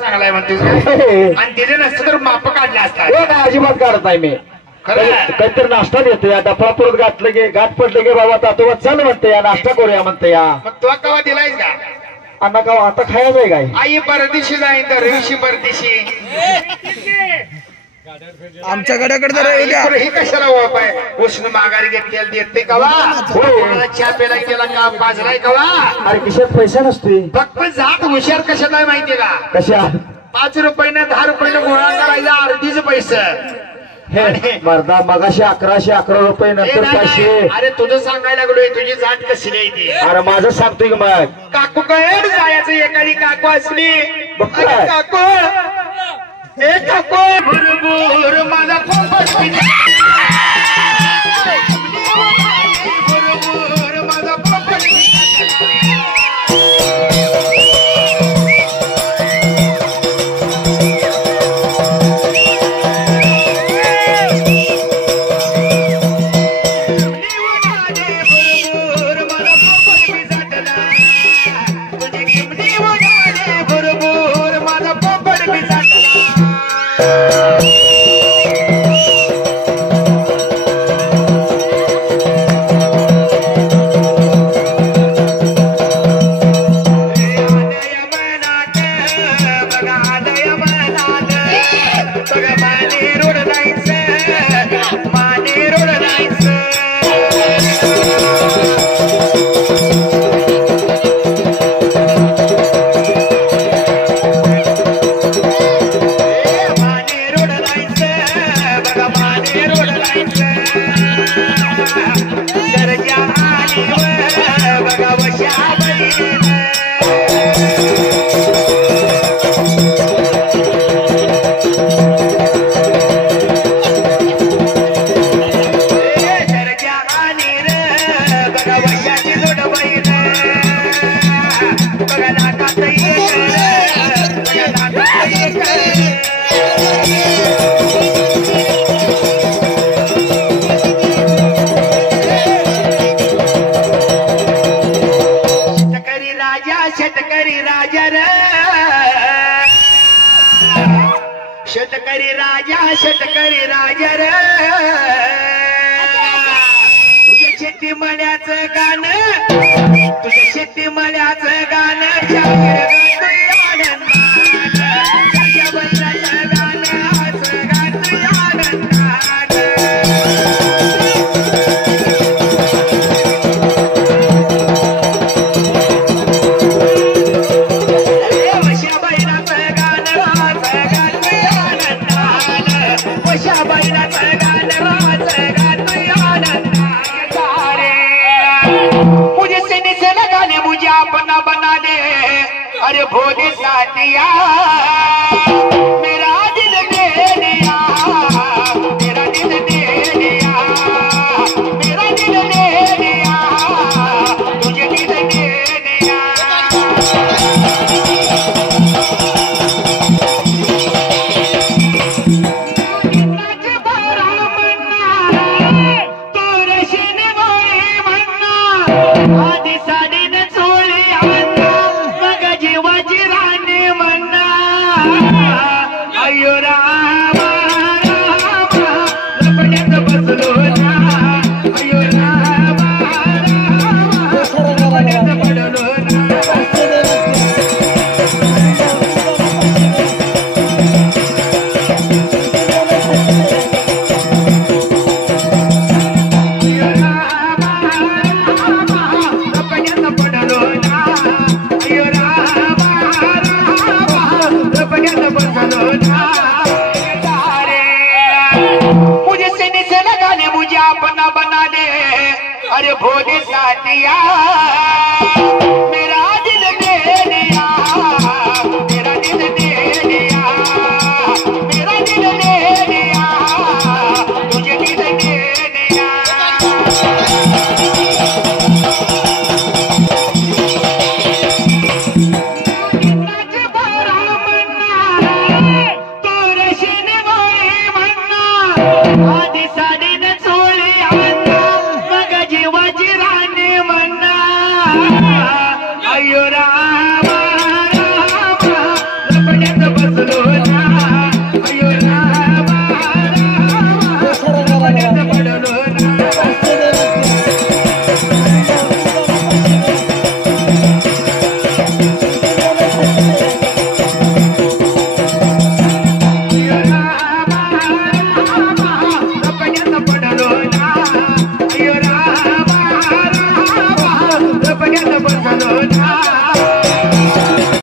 चांगला आहे म्हणते आणि दिले नसतं तर माप काढले असतात काय अजिबात काढत नाही मी काहीतरी नाश्ता देतो या डफळा परत घातलं गे गाठ पडलं गे बाबा तातोबा चल म्हणते या नाश्ता करूया म्हणते या मग तुला कवा दिलायस का अण्णा का आता खायचं आहे काय आई परदेशी जाईन तर रविशी परदेशी आमच्या गड्याकडे तर ही कशाला वापाय उष्ण माघारी घेतलेला देते कवा चहा पेला केला का पाजलाय कवा अरे खिशात पैसा नसतोय फक्त जात हुशार कशात आहे माहितीये का कशा 5 रुपयानं 10 रुपयानं गोळा करायचा अर्धीच पैसे हे मर्दा मगाशी 1111 रुपये नंतर पैसे अरे तुझं सांगायला लागलोय तुझी जात कसली आहे ती अरे माझं सांगतोय की मग काकू काय जायचं एखादी काकू असली बघताय. काकू ए काकू भुरभुर माझा पोपट भुरभुर माझा पोपट शेतकरी राजा रे तुझ्या शेती मळ्याचं गाणं तुझ्या शेती मळ्याचं गाणं अरे भोले साथिया मेरा दिल दे दिया मेरा दिल दे दिया मेरा दिल दे दिया तुझे दिल दे दिया आधी साडी न चोळी अयो रामा रामा लपड्यात बसलो ना अयो रामा रामा लपड्यात पडलो बना दे अरे भोले साथिया मेरा दिल दे दिया मेरा दिल दे दिया मेरा दिल दे दिया तुझे दिल दे दिया आधी साडी न चोळी मग जीवाची राणी म्हणा बसलो